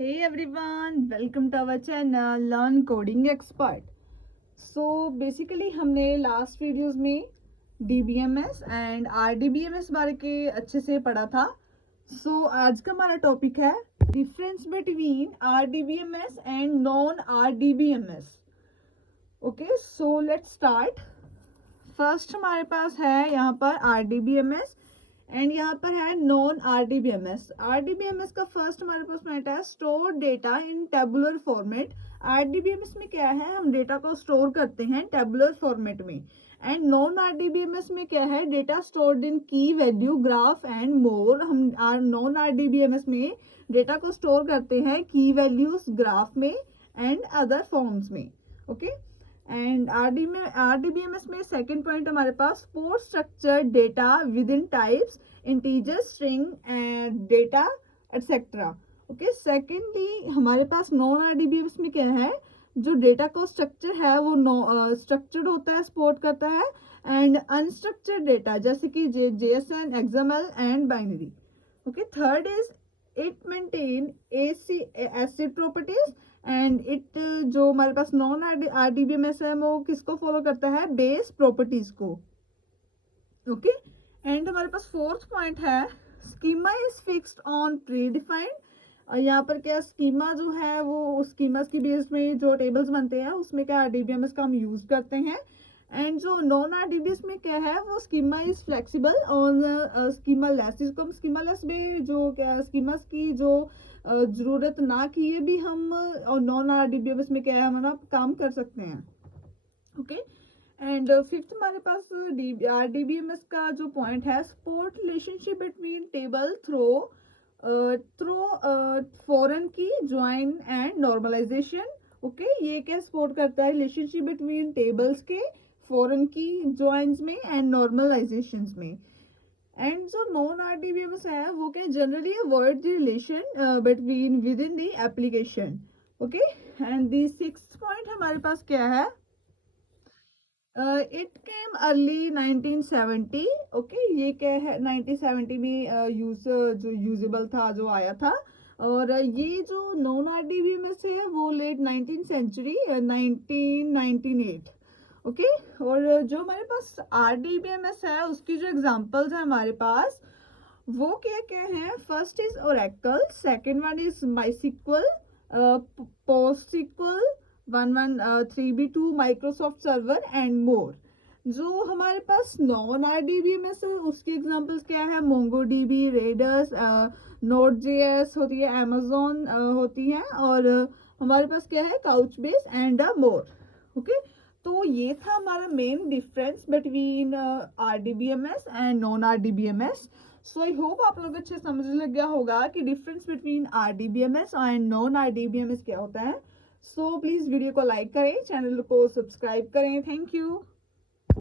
Hey everyone, welcome to our channel Learn Coding Expert. So basically हमने last videos में DBMS and RDBMS बारे के अच्छे से पढ़ा था. So आज का हमारा टॉपिक है difference between RDBMS and non RDBMS. Okay, so let's start. First हमारे पास है यहाँ पर RDBMS एंड यहाँ पर है नॉन RDBMS. RDBMS का फर्स्ट हमारे पास पॉइंट है स्टोर डेटा इन टेबुलर फॉर्मेट. RDBMS में क्या है, हम डेटा को स्टोर करते हैं टेबुलर फॉर्मेट में. एंड नॉन RDBMS में क्या है, डेटा स्टोर्ड इन की वैल्यू ग्राफ एंड मोर. हम नॉन RDBMS में डेटा को स्टोर करते हैं की वैल्यूज ग्राफ में एंड अदर फॉर्म्स में. ओके, एंड RDBMS में सेकेंड पॉइंट हमारे पास store structure data with in types integer string and data etcetera. Okay, secondly हमारे पास नॉन RDBMS में क्या है, जो डेटा का स्ट्रक्चर है वो स्ट्रक्चर्ड होता है, सपोर्ट करता है. एंड अनस्ट्रक्चर्ड डेटा जैसे कि JSON, XML and binary. Okay, third is it maintain acid properties and it जो हमारे पास नॉन RDBMS है वो किसको फॉलो करता है, बेस प्रॉपर्टीज को. ओके, एंड हमारे पास फोर्थ पॉइंट है schema is fixed on pre defined. यहाँ पर क्या स्कीमा जो है वो स्कीमा की बेस में जो टेबल्स बनते हैं उसमें क्या RDBMS का हम यूज करते हैं. एंड जो नॉन RDBMS में क्या है वो स्कीमा इज फ्लेक्सिबल और स्कीमा लेस. इसको हम स्कीमा लेस में जो क्या स्कीमास की जो जरूरत ना किए भी हम और नॉन RDBMS में क्या है हमारा काम कर सकते हैं. ओके, एंड फिफ्थ हमारे पास RDBMS का जो पॉइंट है support relationship between table through foreign key join and normalisation. Okay, ये क्या सपोर्ट करता है रिलेशनशिप बिटवीन टेबल्स के फॉरेन की ज्वाइंस में एंड नॉर्मलाइजेशंस में. एंड जो नॉन RDBMS है वो क्या generally avoid the relation between within the application. Okay, and the sixth point हमारे पास क्या है, इट केम अर्ली 1970. ओके, ये क्या है 1970 में जो यूजेबल था, जो आया था. और ये जो नॉन RDBMS है वो लेट 19th सेंचुरी 1998. ओके, और जो हमारे पास RDBMS है उसकी जो एग्जांपल्स है हमारे पास वो क्या क्या है. First is Oracle, second one is MySQL, PostgreSQL 113B2, Microsoft server and more. जो हमारे पास नॉन RDBMS है उसके एग्जांपल्स क्या है, MongoDB, रेडस, Node.js होती है, Amazon होती है, और हमारे पास क्या है काउचबेस एंड मोर. ओके, तो ये था हमारा main difference between RDBMS and non RDBMS. So I hope आप लोग अच्छे समझ लग गया होगा कि difference between RDBMS and non RDBMS क्या होता है. सो प्लीज वीडियो को लाइक करें, चैनल को सब्सक्राइब करें. Thank you.